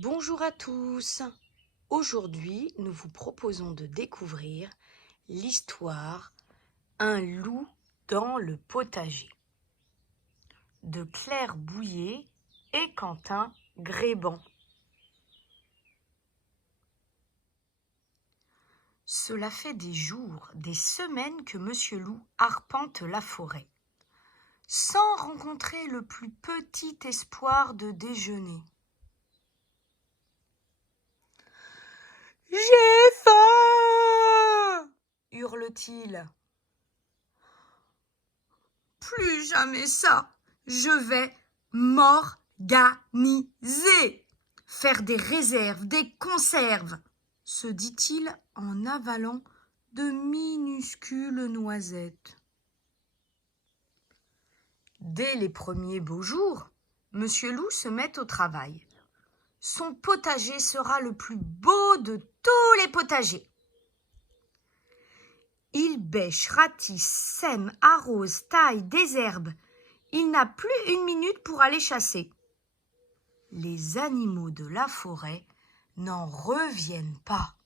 Bonjour à tous. Aujourd'hui, nous vous proposons de découvrir l'histoire Un loup dans le potager de Claire Bouillet et Quentin Gréban. Cela fait des jours, des semaines que Monsieur Loup arpente la forêt, sans rencontrer le plus petit espoir de déjeuner. « J'ai faim !» hurle-t-il. « Plus jamais ça, je vais m'organiser, faire des réserves, des conserves !» se dit-il en avalant de minuscules noisettes. Dès les premiers beaux jours, Monsieur Loup se met au travail. Son potager sera le plus beau de tous les potagers. Il bêche, ratisse, sème, arrose, taille, désherbe. Il n'a plus une minute pour aller chasser. Les animaux de la forêt n'en reviennent pas.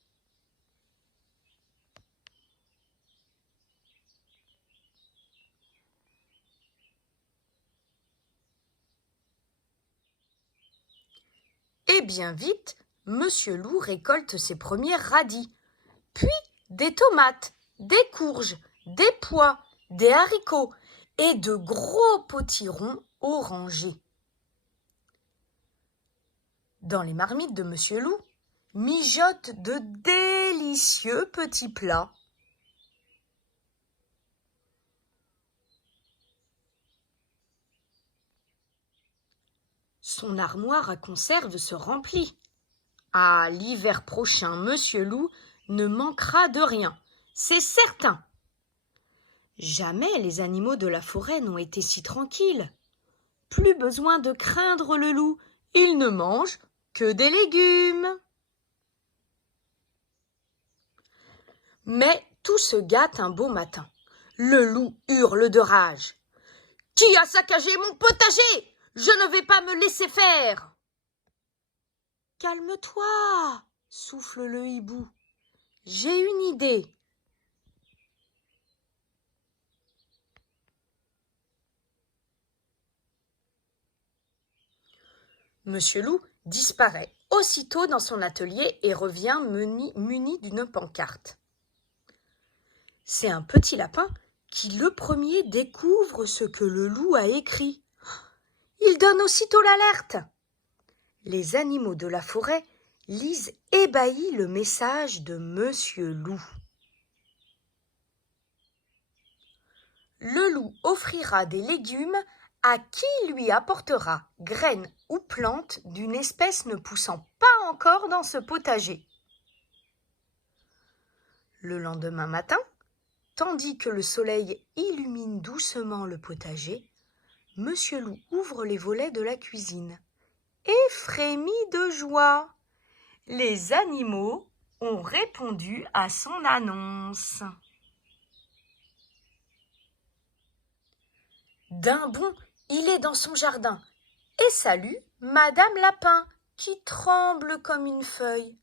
Et bien vite, Monsieur Loup récolte ses premiers radis, puis des tomates, des courges, des pois, des haricots et de gros potirons orangés. Dans les marmites de Monsieur Loup, mijotent de délicieux petits plats. Son armoire à conserve se remplit. Ah, l'hiver prochain, Monsieur Loup ne manquera de rien, c'est certain. Jamais les animaux de la forêt n'ont été si tranquilles. Plus besoin de craindre le loup, il ne mange que des légumes. Mais tout se gâte un beau matin. Le loup hurle de rage. « Qui a saccagé mon potager ? Je ne vais pas me laisser faire !»« Calme-toi !» souffle le hibou. « J'ai une idée. » Monsieur Loup disparaît aussitôt dans son atelier et revient muni d'une pancarte. C'est un petit lapin qui le premier découvre ce que le loup a écrit. Il donne aussitôt l'alerte. Les animaux de la forêt lisent ébahis le message de Monsieur Loup. Le loup offrira des légumes à qui lui apportera graines ou plantes d'une espèce ne poussant pas encore dans ce potager. Le lendemain matin, tandis que le soleil illumine doucement le potager, Monsieur Loup ouvre les volets de la cuisine et frémit de joie. Les animaux ont répondu à son annonce. D'un bond, il est dans son jardin et salue Madame Lapin qui tremble comme une feuille.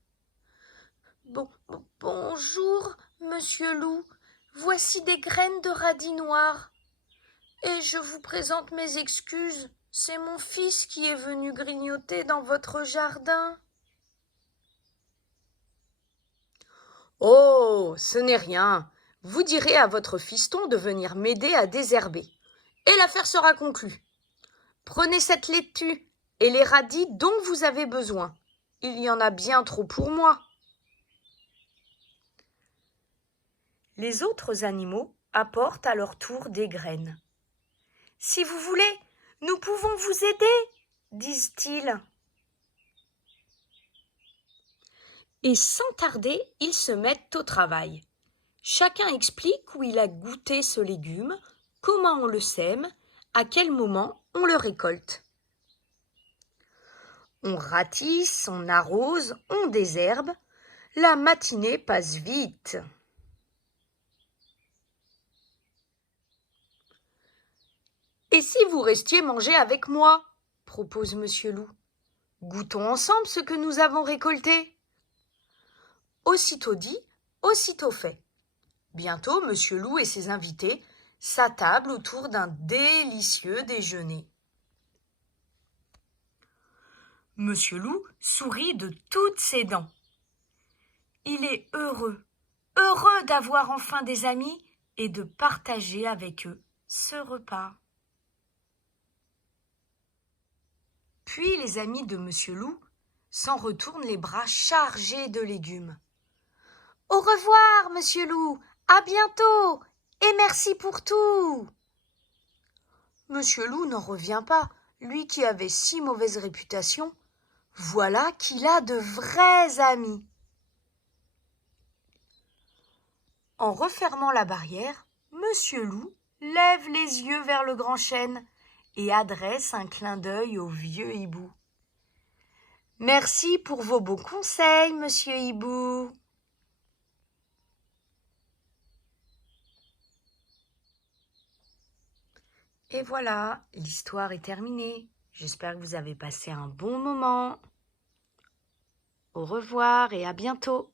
Bonjour, Monsieur Loup, voici des graines de radis noirs. Et je vous présente mes excuses, c'est mon fils qui est venu grignoter dans votre jardin. Oh, ce n'est rien. Vous direz à votre fiston de venir m'aider à désherber. Et l'affaire sera conclue. Prenez cette laitue et les radis dont vous avez besoin. Il y en a bien trop pour moi. Les autres animaux apportent à leur tour des graines. « Si vous voulez, nous pouvons vous aider, disent-ils. Et sans tarder, ils se mettent au travail. Chacun explique où il a goûté ce légume, comment on le sème, à quel moment on le récolte. On ratisse, on arrose, on désherbe. La matinée passe vite. « Et si vous restiez manger avec moi ?» propose Monsieur Loup. Goûtons ensemble ce que nous avons récolté. Aussitôt dit, aussitôt fait. Bientôt, Monsieur Loup et ses invités s'attablent autour d'un délicieux déjeuner. Monsieur Loup sourit de toutes ses dents. Il est heureux d'avoir enfin des amis et de partager avec eux ce repas. Puis les amis de Monsieur Loup s'en retournent les bras chargés de légumes. « Au revoir, Monsieur Loup, à bientôt, et merci pour tout !» Monsieur Loup n'en revient pas, lui qui avait si mauvaise réputation. Voilà qu'il a de vrais amis. En refermant la barrière, Monsieur Loup lève les yeux vers le grand chêne et adresse un clin d'œil au vieux hibou. « Merci pour vos bons conseils, Monsieur Hibou. » Et voilà, l'histoire est terminée. J'espère que vous avez passé un bon moment. Au revoir et à bientôt.